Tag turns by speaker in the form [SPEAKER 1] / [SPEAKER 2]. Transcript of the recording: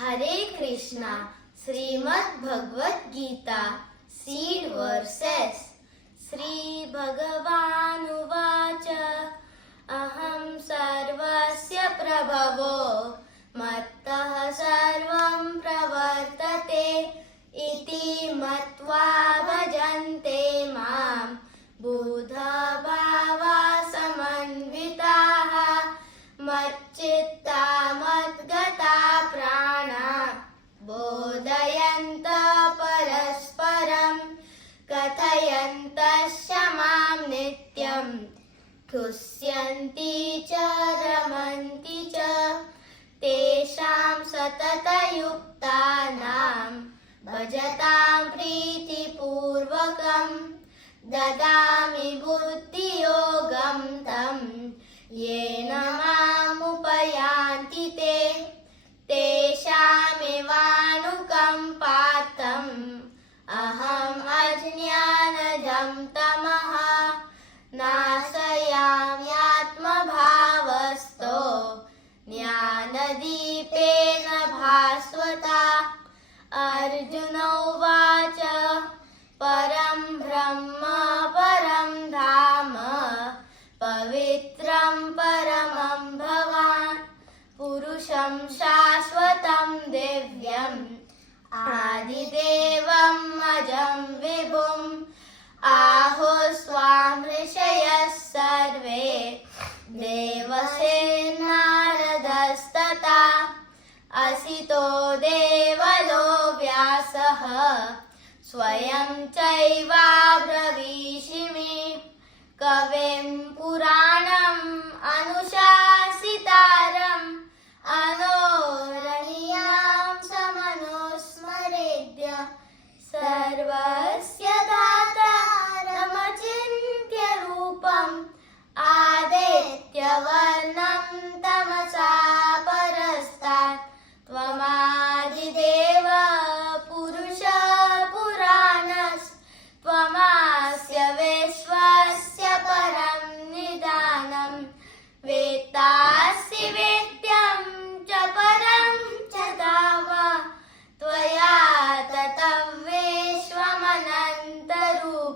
[SPEAKER 1] हरे कृष्णा श्रीमद् भगवत गीता सीड वर्सेस। श्री भगवानुवाच अहं सर्वस्य प्रभवो। तुष्यन्ति च रमन्ति च तेषां सततयुक्तानां भजतां प्रीतिपूर्वकं ददामि बुद्धियोगं तं येन उवाच परं ब्रह्म, परं धाम। पवित्रं, परमं भवान्। पुरुषं, शाश्वतं, दिव्यम्। आदिदेवम् अजं विभुम्। आहो स्वां ऋषयः सर्वे। देवसेनारदस्तथा असितो देवलो व्यासः स्वयं चैवाब्रवीषिमि